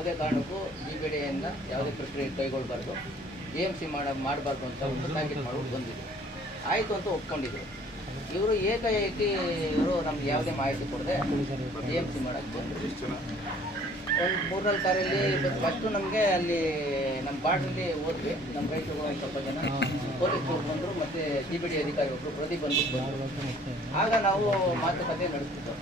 ಯಾವುದೇ ಕಾರಣಕ್ಕೂ GBDಯಿಂದ ಯಾವುದೇ ಪ್ರಕ್ರಿಯೆ ಕೈಗೊಳ್ಳಬಾರ್ದು, AMC ಮಾಡಬಾರ್ದು ಅಂತ ಒಂದು ಪ್ಯಾಕೆಟ್ ಮಾಡ್ಬಿಟ್ಟು ಬಂದಿದ್ರು. ಆಯಿತು ಅಂತ ಒಪ್ಕೊಂಡಿದ್ರು. ಇವರು ಏಕಾಏಕಿ ಇವರು ನಮ್ಗೆ ಯಾವುದೇ ಮಾಹಿತಿ ಕೊಡದೆ AMC ಮಾಡೋಕ್ಕೆ ಬಂದರು. ಒಂದು 3-4 ಕಾರಲ್ಲಿ ಫಸ್ಟು ನಮಗೆ ಅಲ್ಲಿ ನಮ್ಮ ಬಾರ್ಡ್ರಲ್ಲಿ ಹೋದ್ವಿ. ನಮ್ಮ ರೈತರು ಒಂದು ಸ್ವಲ್ಪ ಜನ ಪೊಲೀಸರು ಬಂದರು, ಮತ್ತು GBD ಅಧಿಕಾರಿ ಒಬ್ಬರು ಪ್ರದೀಪ್ ಬಂದರು. ಆಗ ನಾವು ಮಾತುಕತೆ ನಡೆಸ್ತಿದ್ದೆವು.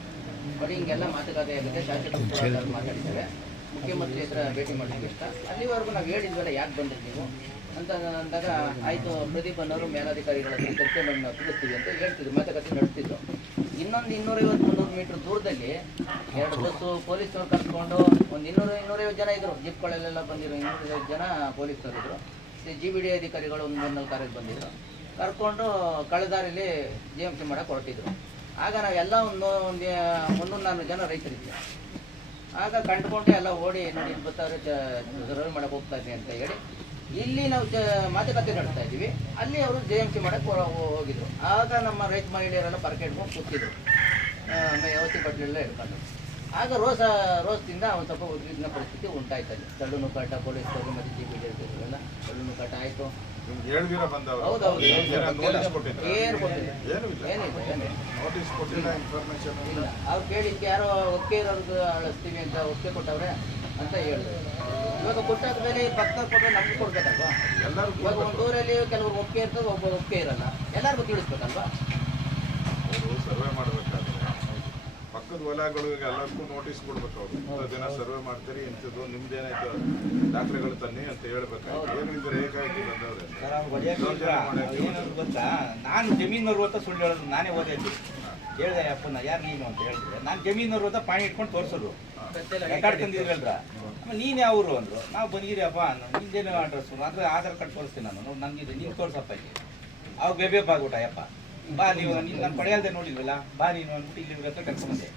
ಬರೀ ಹಿಂಗೆಲ್ಲ ಮಾತುಕತೆ ಆಗುತ್ತೆ, ಶಾಸಕರು ಮಾತಾಡಿದ್ದಾರೆ, ಮುಖ್ಯಮಂತ್ರಿ ಹತ್ರ ಭೇಟಿ ಮಾಡಲಿಕ್ಕೆ ಇಷ್ಟ. ಅಲ್ಲಿವರೆಗೂ ನಾವು ಹೇಳಿದ್ವಲ್ಲ ಯಾಕೆ ಬಂದಿದ್ದು ನೀವು ಅಂತ ಅಂದಾಗ ಆಯಿತು ಪ್ರದೀಪ್ ಅನ್ನೋರು ಮೇಲಾಧಿಕಾರಿಗಳ ಹತ್ರ ಚರ್ಚೆ ಮಾಡಿ ನಾವು ತಿಳಿಸ್ತೀವಿ ಅಂತ ಹೇಳ್ತಿದ್ರು, ಮಾತುಕತೆ ನಡೆಸ್ತಿದ್ರು. ಇನ್ನೊಂದು 250-300 ಮೀಟ್ರ್ ದೂರದಲ್ಲಿ 2 ಬಸ್ಸು ಪೊಲೀಸರು ಕರ್ಕೊಂಡು ಒಂದು 200-250 ಜನ ಇದ್ದರು. ಜಿಪ್ಗಳಲ್ಲೆಲ್ಲ ಬಂದಿರೋ 250 ಜನ ಪೊಲೀಸರು ಇದ್ದರು. GBD ಅಧಿಕಾರಿಗಳು ಒಂದು 3-4 ಕಾರಿಗೆ ಬಂದಿದ್ದರು. ಕರ್ಕೊಂಡು ಕಳೆದಾರಿಲಿ AMC ಮಾಡೋಕ್ಕೆ ಹೊರಟಿದ್ರು. ಆಗ ನಾವೆಲ್ಲ ಒಂದು 300-400 ಜನ ರೈತರಿದ್ವಿ. ಆಗ ಕಂಡುಕೊಂಡು ಎಲ್ಲ ಓಡಿ ನೋಡಿ ಬರ್ತಾರೆ, ಸರ್ವೆ ಮಾಡೋಕ್ಕೆ ಹೋಗ್ತಾ ಇದ್ದೀನಿ ಅಂತ ಹೇಳಿ ಇಲ್ಲಿ ನಾವು ಮಾತುಕತೆ ನಡೆಸ್ತಾ ಇದ್ದೀವಿ. ಅಲ್ಲಿ ಅವರು AMC ಮಾಡೋಕ್ಕೆ ಹೋಗಿದ್ರು. ಆಗ ನಮ್ಮ ರೈತ ಮಹಿಳೆಯರೆಲ್ಲ ಪರಕೆ ಹಿಡ್ಕೊಂಡು ಕೂತಿದ್ರು, ಔಷಧಿ ಬಟ್ಲೆಲ್ಲ ಹಿಡ್ಕೊಂಡು. ಆಗ ರೋಸದಿಂದ ಒಂದು ಸ್ವಲ್ಪ ಉದ್ವಿಗ್ನ ಪರಿಸ್ಥಿತಿ ಉಂಟಾಯ್ತದೆ. ತಳ್ಳು ನುಗ್ಗಾಟ ಪೊಲೀಸರು ಮತ್ತು GBD ಎಲ್ಲ ತಳ್ಳು ನುಗ್ಗಾಟ ಆಯಿತು. ಹೌದೌದು, ಇಲ್ಲ ಅವ್ರು ಕೇಳಿದ್ಕೆ ಯಾರೋ ಒಪ್ಪಿಗೆ ಇರೋರ್ದು ಅಳಿಸ್ತೀವಿ ಅಂತ ಒಪ್ಪಿಗೆ ಕೊಟ್ಟವ್ರೆ ಅಂತ ಹೇಳಿದ್ರು. ಇವಾಗ ಕೊಟ್ಟಾದ್ಮೇಲೆ ಪಕ್ಕ ಕೊಟ್ಟರೆ ನಮ್ಗೆ ಕೊಡ್ಬೇಕಲ್ವಾ? ಇವಾಗ ಒಂದು ಊರಲ್ಲಿ ಕೆಲವರು ಒಪ್ಪಿಗೆ ಇರ್ತದೆ, ಒಬ್ಬ ಒಪ್ಪಿಗೆ ಇರಲ್ಲ. ಎಲ್ಲರಿಗೂ ತಿಳಿಸ್ಬೇಕಲ್ವಾ? ಸರ್ವೆ ಮಾಡಬೇಕಾದ್ರೆ ಪಕ್ಕದ ಹೊಲಗಳಿಗೆ ಎಲ್ಲರಿಗೂ ನೋಟಿಸ್ ಕೊಡ್ಬೇಕು. ಅವ್ರು ಇಂಥ ದಿನ ಸರ್ವೆ ಮಾಡ್ತೀರಿ, ಇಂಥದ್ದು ನಿಮ್ದೇನಾಯ್ತು ದಾಖಲೆಗಳು ತನ್ನಿ ಅಂತ ಹೇಳ್ಬೇಕಾಯ್ತು. ಏನಿದ್ರೆ ಏಕಾಏಕಿ ಬಂದವ್ರೆ ಗೊತ್ತಾ, ನಾನು ಜಮೀನವ್ರು ಅಂತ ಸುಳ್ಳು ಹೇಳೋದು ನಾನೇ ಓದಿದ್ದೆ. ಹೇಳ್ದೆ ಅಪ್ಪನ ಯಾರು ನೀನು ಅಂತ ಹೇಳಿದ್ರೆ, ನಾನು ಜಮೀನವ್ರು ಅಂತ ಪಾಣಿ ಇಟ್ಕೊಂಡು ತೋರಿಸೋದು ರೆಕಾರ್ಡ್ ತಂದಿದ್ರಲ್ರ. ಆಮೇಲೆ ನೀನು ಯಾವರು ಅಂದರು. ನಾವು ಬಂದಿದ್ದೀರಪ್ಪ, ನಿಂದೇನು ಅಡ್ರೆಸ್ಸು ಅಂದರೆ ಆಧಾರ್ ಕಾರ್ಡ್ ತೋರಿಸ್ತೀನಿ ನಾನು, ನನಗಿದೆ ನೀನು ತೋರಿಸಪ್ಪ ಇಲ್ಲಿ. ಅವಾಗ ಬೇಬೇಪ್ ಆಗ್ಬಿಟ್ಟ ಯಪ್ಪ, ಬಾ ನೀವು ನಾನು ಪಡೆಯಲ್ದೆ ನೋಡಿಲ್ವಲ್ಲ, ಬಾ ನೀನು ಅಂದ್ಬಿಟ್ಟು ಇಲ್ಲಿ ಹತ್ರ ಕರ್ಕೊಂಬಂದೆ.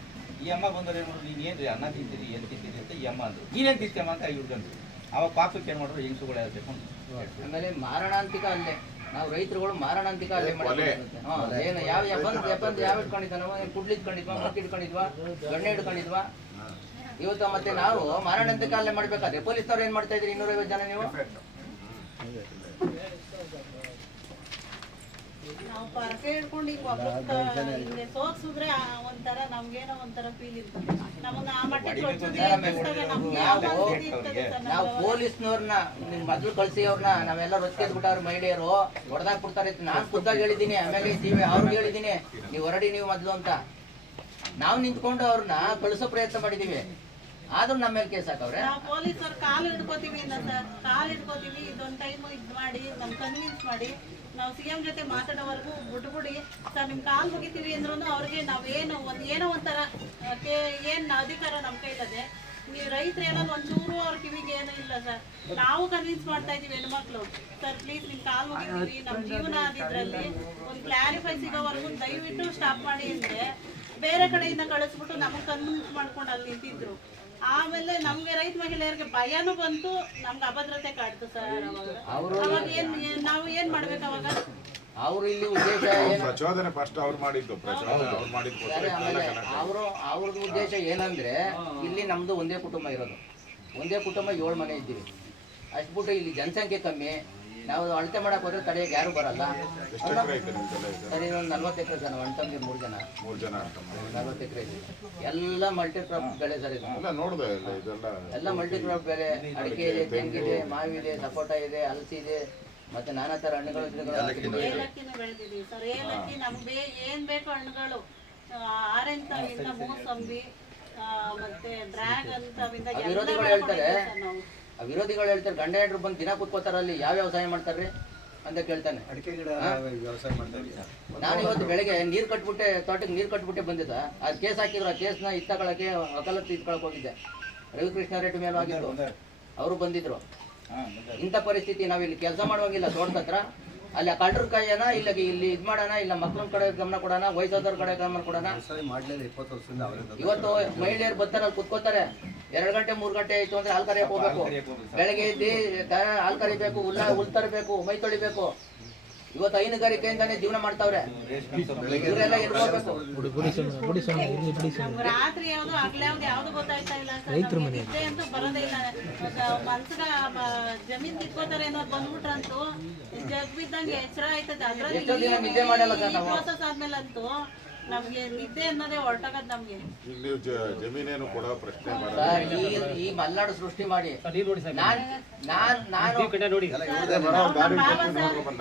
ಈ ಅಮ್ಮ ಬಂದರೆ ನೋಡು, ನೀನು ಏನು ಅನ್ನ ತಿಂತೀರಿ ಏನು ತಿಂತೀರಿ ಅಂತ ಈ ಅಮ್ಮ ಅಂದರು. ನೀನೇನು ತಿಂತೀಯಮ್ಮ ಅಂತ ಇವ್ರಿಗಂದ್ರು. ಅವಾಗ ಪಾಪಕ್ಕೆ ಏನು ಮಾಡಿದ್ರು, ಹೆಂಗಸುಗಳೇ ತೆಕೊಂಡು. ಆಮೇಲೆ ಮಾರಣಾಂತಿಕ ಅಲ್ಲೇ ನಾವು ರೈತರುಗಳು ಮಾರಣಾಂತಿಕ ಅಲ್ಲೇ ಮಾಡಿ ಏನು ಯಾವ ಇಟ್ಕೊಂಡಿದ್ದಾನವ, ಕುಡ್ಲಿ ಇಟ್ಕೊಂಡಿದ್ವಾ, ಮಕ್ಕಳು ಇಟ್ಕೊಂಡಿದ್ವಾ, ಗಣ್ಣೆ ಇಟ್ಕೊಂಡಿದ್ವಾ. ಇವತ್ತು ಮತ್ತೆ ನಾವು ಮಾರಣಾಂತಿಕ ಅಲ್ಲೇ ಮಾಡ್ಬೇಕಾದ್ರೆ ಪೊಲೀಸ್ನವ್ರು ಏನು ಮಾಡ್ತಾ ಇದ್ರಿ? 250 ಜನ ನೀವು ನಾವು ಪರಕೆ ಹಿಡ್ಕೊಂಡು ಈಗ ಒಬ್ಬರಿಗೆ ಸೋಕ್ಸಿದ್ರೆ ಒಂಥರ ನಮ್ಗೇನೋ ಒಂಥರ ಫೀಲ್ ಇರ್ತದೆ. ನಮ್ಮನ್ನ ಆ ಮಟ್ಟಕ್ಕೆ ನಾವು ಪೊಲೀಸ್ನವ್ರನ್ನ ಮೊದಲು ಕಳ್ಸಿ ಅವ್ರನ್ನ ನಾವೆಲ್ಲ ರೊಚ್ಚಿದ್ಬಿಟ್ಟವ್ರ ಮಹಿಳೆಯರು ಹೊಡೆದಾಕ್ ಬಿಡ್ತಾರೆ. ನಾನು ಖುದ್ದಾಗಿ ಹೇಳಿದ್ದೀನಿ, ಆಮೇಲೆ ಅವ್ರಿಗೆ ಹೇಳಿದ್ದೀನಿ ನೀವು ಹೊರಡಿ ನೀವು ಮೊದಲು ಅಂತ. ನಾವು ನಿಂತ್ಕೊಂಡು ಅವ್ರನ್ನ ಕಳಿಸೋ ಪ್ರಯತ್ನ ಮಾಡಿದೀವಿ, ಆದ್ರೂ ನಮ್ಮ ಮೇಲೆ ಕೇಸ್ ಹಾಕವ್ರೆ. ಪೊಲೀಸರು ಕಾಲು ಹಿಡ್ಕೋತೀವಿ ಸರ್, ಕಾಲು ಹಿಡ್ಕೋತೀವಿ. ಇದೊಂದು ಟೈಮ್ ಇದು ಮಾಡಿ ನಮ್ ಕನ್ವಿನ್ಸ್ ಮಾಡಿ ನಾವು CM ಜೊತೆ ಮಾತಾಡೋವರೆಗೂ ಬಿಟ್ಬಿಡಿ ಸರ್, ನಿಮ್ ಕಾಲು ಮುಗಿತೀವಿ ಅಂದ್ರೂ ಅವ್ರಿಗೆ ನಾವೇನು ಏನೋ ಒಂಥರ ಏನ್ ಅಧಿಕಾರ ನಮ್ಮ ಕೈಲದೆ. ನೀವು ರೈತರು ಹೇಳೋದು ಒಂಚೂರು ಅವ್ರ ಕಿವಿಗೆ ಏನೂ ಇಲ್ಲ ಸರ್. ನಾವು ಕನ್ವಿನ್ಸ್ ಮಾಡ್ತಾ ಇದೀವಿ ಹೆಣ್ಮಕ್ಳು, ಸರ್ ಪ್ಲೀಸ್ ನಿಮ್ ಕಾಲು ಮುಗಿತೀವಿ, ನಮ್ಮ ಜೀವನ ಆದಿದ್ರಲ್ಲಿ ಒಂದು ಕ್ಲಾರಿಫೈ ಸಿಗೋವರೆಗೂ ದಯವಿಟ್ಟು ಸ್ಟಾಪ್ ಮಾಡಿ ಅಂದ್ರೆ ಬೇರೆ ಕಡೆಯಿಂದ ಕಳಿಸ್ಬಿಟ್ಟು ನಮಗೆ ಕನ್ವಿನ್ಸ್ ಮಾಡ್ಕೊಂಡು ಅಲ್ಲಿ ನಿಂತಿದ್ರು. ಆಮೇಲೆ ನಮ್ಗೆ ರೈತ ಮಹಿಳೆಯರಿಗೆ ಭಯನೂ ಬಂತು, ನಮ್ಗೆ ಅಭದ್ರತೆ ಕಾಡ್ತು ಸರ್. ಅವಾಗ ನಾವು ಏನ್ ಮಾಡ್ಬೇಕು ಅವಾಗ? ಅವರು ಇಲ್ಲಿ ಉದ್ದೇಶ ಪ್ರಚೋದನೆ ಫಸ್ಟ್ ಅವ್ರು ಮಾಡಿದ್ದು, ಅವ್ರದ್ದು ಉದ್ದೇಶ ಏನಂದ್ರೆ ಇಲ್ಲಿ ನಮ್ದು ಒಂದೇ ಕುಟುಂಬ ಇರೋದು, ಒಂದೇ ಕುಟುಂಬ 7 ಮನೆ ಇದ್ದೀವಿ. ಅಷ್ಟ್ಬಿಟ್ಟು ಇಲ್ಲಿ ಜನಸಂಖ್ಯೆ ಕಮ್ಮಿ, ನಾವು ಅಳತೆ ಮಾಡಕ್ ಹೋದ್ರೆ ತಡೆಯಕ್ಕೆ ಯಾರು ಬರಲ್ಲ. ಸರಿ, ಒಂದು 40 ಎಕರೆ ಜನ, ಅಣ್ತಂಗಿ 3 ಜನ 40 ಎಕರೆ ಇದೆ. ಎಲ್ಲ ಮಲ್ಟಿ ಕ್ರಾಪ್ ಬೆಳೆ ಸರ್. ಎಲ್ಲ ಮಲ್ಟಿ ಕ್ರಾಪ್ ಬೆಳೆ. ಅಡಿಕೆ ಇದೆ, ತೆಂಗಿದೆ, ಮಾವಿದೆ, ಸಪೋಟ ಇದೆ, ಹಲಸಿ ಇದೆ, ಮತ್ತೆ ನಾನಾ ತರ ಹಣ್ಣುಗಳು. ಏಲಕ್ಕಿನೂ ಬೆಳೆದಿದ್ದೀವಿ ಸರ್. ಏಲಕ್ಕಿ ನಮ್ಗೆ ಏನ್ ಬೇಕು ಹಣ್ಣುಗಳು, ಆರೆಂಜ್ ತವಿಂದ ಮೂಸಂಬಿ ಮತ್ತೆ ಡ್ರ್ಯಾಗನ್ ತವಿಂದ ವಿರೋಧಿಗಳು ಹೇಳ್ತಾರೆ ಗಂಡ ಹೆಂಡ್ರು ಬಂದು ದಿನ ಕೂತ್ಕೋತಾರ, ಅಲ್ಲಿ ಯಾವ ವ್ಯವಸಾಯ ಮಾಡ್ತಾರ್ರಿ ಅಂತ ಕೇಳ್ತಾನೆ. ಅಡಿಕೆ ಗಿಡ ವ್ಯವಸಾಯ ಮಾಡ್ತಾರೆ. ನಾನು ಇವತ್ತು ಬೆಳಗ್ಗೆ ನೀರು ಕಟ್ಬಿಟ್ಟೆ, ತೋಟಕ್ಕೆ ನೀರು ಕಟ್ಬಿಟ್ಟೆ ಬಂದಿದ್ದ. ಅದು ಕೇಸ್ ಹಾಕಿದ್ರು, ಆ ಕೇಸ್ನ ಇತ್ತಗೊಳಕ್ಕೆ ವಕಾಲತ್ತು ಇಟ್ಕೊಳಕ್ ಹೋಗಿದ್ದೆ. ರವಿಕೃಷ್ಣ ರೆಡ್ಡಿ ಮೇಲೆ ಆಗಿದ್ರು, ಅವರು ಬಂದಿದ್ರು. ಇಂಥ ಪರಿಸ್ಥಿತಿ, ನಾವಿಲ್ಲಿ ಕೆಲಸ ಮಾಡುವಾಗಿಲ್ಲ ತೋಟದ ಅಲ್ಲಿ ಕಳ್ಳರ ಕೈಯನ ಇಲ್ಲ ಇಲ್ಲಿ ಇದು ಮಾಡೋಣ, ಇಲ್ಲ ಮಕ್ಕಳ ಕಡೆ ಗಮನ ಕೊಡೋಣ, ವಯಸ್ಸಾದವ್ರ ಕಡೆ ಗಮನ ಕೊಡೋಣ. ಇವತ್ತು ಮಹಿಳೆಯರು ಬರ್ತಾರೆ, ಅಲ್ಲಿ ಕುತ್ಕೋತಾರೆ. 2 ಗಂಟೆ 3 ಗಂಟೆ ಆಯ್ತು ಅಂದ್ರೆ ಹಾಲು ಕರಿಯಕ್ಕೆ ಹೋಗ್ಬೇಕು. ಬೆಳಗ್ಗೆ ಎದ್ದು ಹಾಲು ಕರಿಬೇಕು, ಹುಲ್ ತರಬೇಕು, ಮೈ ತೊಳಿಬೇಕು. ಇವತ್ತು ಹೈನುಗಾರಿಕೆಯಿಂದಾನೇ ಜೀವನ ಮಾಡ್ತಾವ್ರೆ. ಇವರೆಲ್ಲ ಇರ್ಬೇಕು. ನಮ್ಗೆ ರಾತ್ರಿ ಯಾವ್ದು ಹಗ್ಲ ಯಾವ್ದು ಗೊತ್ತಾಯ್ತಾ ಇಲ್ಲ ಸರ್. ನಿದ್ದೆ ಅಂತೂ ಬರೋದೇ ಇಲ್ಲ. ಮನ್ಸಿಗ ಜಮೀನ್ ಕಿತ್ಕೋತಾರೆ ಅನ್ನೋದು ಬಂದ್ಬಿಟ್ರಂತೂ ಜಗ್ ಬಿದ್ದಂಗೆ ಎಚ್ಚರ ಆಯ್ತದೆ. ಅದ್ರಲ್ಲಿ ಪ್ರೋಸೆಸ್ ಆದ್ಮೇಲಂತೂ ನಮ್ಗೆ ನಿದ್ದೆ ಅನ್ನೋದೇ ಹೊರಟಾಗದ್ ನಮ್ಗೆ. ಈಗ ನೀವು ಜಮೀನೇನು ಕೊಡೋ ಪ್ರಶ್ನೆ ಸರ್, ಈ ಮಲ್ನಾಡು ಸೃಷ್ಟಿ ಮಾಡಿ ನಾನು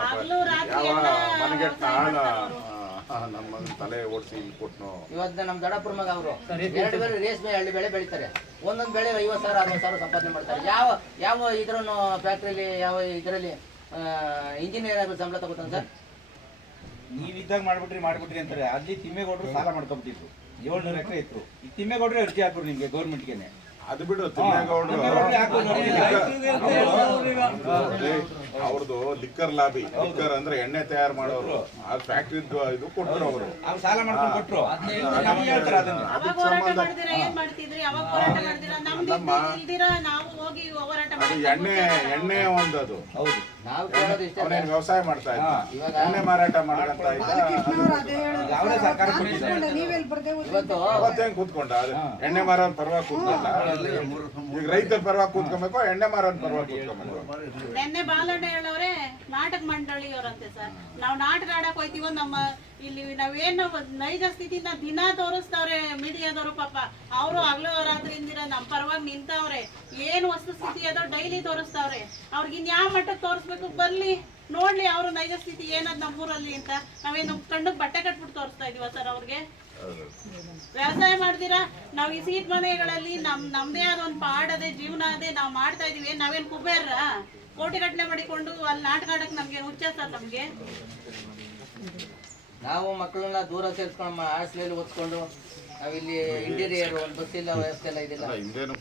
ಹಗ್ಲು ರಾತ್ರಿ ಮನೆಗೆಟ್ಟ ಆಳ ನಮ್ಮ ತಲೆ ಓಡಿಸಿ ಇಲ್ಲಿ ಕೊಟ್ನು. ಇವತ್ತು ನಮ್ಮ ದೊಡ್ಡಪ್ಪರ ಮಗ ಅವರು 2 ಬೇರೆ ರೇಷ್ಮೆ 2 ಬೆಳೆ ಬೆಳಿತಾರೆ. ಒಂದೊಂದು ಬೆಳೆ 50,000 60,000 ಸಂಪಾದನೆ ಮಾಡ್ತಾರೆ. ಯಾವ ಇದ್ರೂ ಫ್ಯಾಕ್ಟ್ರಿಲಿ ಯಾವ ಇದರಲ್ಲಿ ಇಂಜಿನಿಯರ್ ಆಗಿ ಸಂಬಳ ತಗೋತಾನೆ ಸರ್. ನೀವಿದ್ದಾಗ ಮಾಡ್ಬಿಟ್ರಿ ಅಂತಾರೆ. ಅಲ್ಲಿ ತಿಮ್ಮೇಗೌಡರು ಸಾಲ ಮಾಡ್ಕೊಂಡ್ಬಿಟ್ಟಿದ್ರು, 700 ಎಕರೆ ಇತ್ತು. ಈ ತಿಮ್ಮೇಗೌಡರು ಅರ್ಜಿ ಹಾಕ್ರು ನಿಮ್ಗೆ ಗೌರ್ಮೆಂಟ್ಗೆನೆ. ಅದು ಬಿಡು, ತಿಮ್ಮೇಗೌಡರು ಅವ್ರದ್ದು ಲಿಕ್ಕರ್ ಲಾಬಿ. ಲಿಕ್ಕರ್ ಅಂದ್ರೆ ಎಣ್ಣೆ ತಯಾರು ಮಾಡೋರು. ಆ ಫ್ಯಾಕ್ಟ್ರಿ ಇದು ಕೊಟ್ಟರು ಅವರು. ಅವ್ರು ಸಾಲ ಮಾಡ್ಕೊಂಡು ಕೊಟ್ರು. ನಮ್ಗೆ ಹೇಳ್ತಾರೆ ಅದನ್ನ. ಅವಾಗ ಹೋರಾಟ ಮಾಡ್ತೀರಾ, ಏನ್ ಮಾಡ್ತಿದ್ರಿ? ಅವಾಗ ಹೋರಾಟ ಮಾಡ್ತೀರಾ, ನಮ್ದು ಇಲ್ದಿರಾ ನಾವು ಹೋಗಿ ಹೋರಾಟ ಅದು ಎಣ್ಣೆ ಒಂದದು. ಹೌದು, ನಾವು ಕೇಳೋದು ಇಷ್ಟೇ ಅವನೇನು ವ್ಯವಸಾಯ ಮಾಡ್ತಾ ಇದ್ದ, ಎಣ್ಣೆ ಮಾರಾಟ ಮಾಡ್ಕೊಂತ ಇದ್ದ. ಯಾವುದೇ ಸರ್ಕಾರ ಕೊಟ್ಟಿದೆ. ಇವತ್ತು ಅವತ್ತೇನ್ ಕೂತ್ಕೊಂಡ ಎಣ್ಣೆ ಮಾರೋನ್ ಪರವಾಗಿ ಕೂತ್ಕೊಂಡ. ಈಗ ರೈತರ ಪರವಾಗಿ ಕೂತ್ಕೊಬೇಕು, ಎಣ್ಣೆ ಮಾರೋನ್ ಪರವಾಗಿ ಕೂತ್ಕೊಬೇಕು. ನೆನ್ನೆ ಬಾಲಣ್ಣ ಹೇಳವ್ರೆ ನಾಟಕ ಮಂಡಳಿಯವರಂತೆ ಸರ್. ನಾವು ನಾಟಕ ಆಡಕ್ ಹೋಯ್ತೀವೋ ನಮ್ಮ ಇಲ್ಲಿ ನಾವೇನು ನೈಜ ಸ್ಥಿತಿನ ದಿನ ತೋರಿಸ್ತವ್ರೆ ಮೀಡಿಯಾದವರು. ಪಾಪ ಅವರು ಹಗಲು ರಾತ್ರಿ ಇಂದಿರ ನಮ್ಮ ಪರವಾಗಿ ನಿಂತವ್ರೆ. ಏನು ವಸ್ತು ಸ್ಥಿತಿ ಅದೋ ಡೈಲಿ ತೋರಿಸ್ತವ್ರೆ. ಅವ್ರಿಗೆ ಇನ್ಯಾವ ಮಟ್ಟಕ್ಕೆ ತೋರಿಸ್ಬೇಕು, ಬರ್ಲಿ ನೋಡ್ಲಿ ಅವ್ರ ನೈಜ ಸ್ಥಿತಿ ಏನದ್ ನಮ್ಮೂರಲ್ಲಿ ಅಂತ. ನಾವೇನು ಕಣ್ಣು ಬಟ್ಟೆ ಕಟ್ಬಿಟ್ಟು ತೋರಿಸ್ತಾ ಇದೀವ ಸರ್ ಅವ್ರಿಗೆ? ವ್ಯವಸಾಯ ಮಾಡ್ತೀರಾ, ನಾವು ಈ ಸೀಟ್ ಮನೆಗಳಲ್ಲಿ ನಮ್ದೇ ಆದ ಒಂದು ಪಾಡದೆ ಜೀವನ ಅದೇ ನಾವು ಮಾಡ್ತಾ ಇದೀವಿ. ನಾವೇನ್ ಕುಬೇರ ಕೋಟಿಗಟ್ಟಲೆ ಮಾಡಿಕೊಂಡು ಅಲ್ಲಿ ನಾಟಕ ಆಡಕ್ ನಮ್ಗೆ ಹುಚ್ಚ ಸರ್ ನಮ್ಗೆ. ನಾವು ಮಕ್ಕಳನ್ನ ದೂರ ಸೇರಿಸ್ಕೊಂಡು ಹಾಸ್ಟೆಲ್ ಓದಿಸ್ಕೊಂಡು ನಾವಿಲ್ಲಿ ಇಂಟೀರಿಯರ್ ಒಂದು ಬಸ್ ಇಲ್ಲ, ವ್ಯವಸ್ಥೆ ಎಲ್ಲ ಇದಿಲ್ಲ. ಹಿಂದೇನು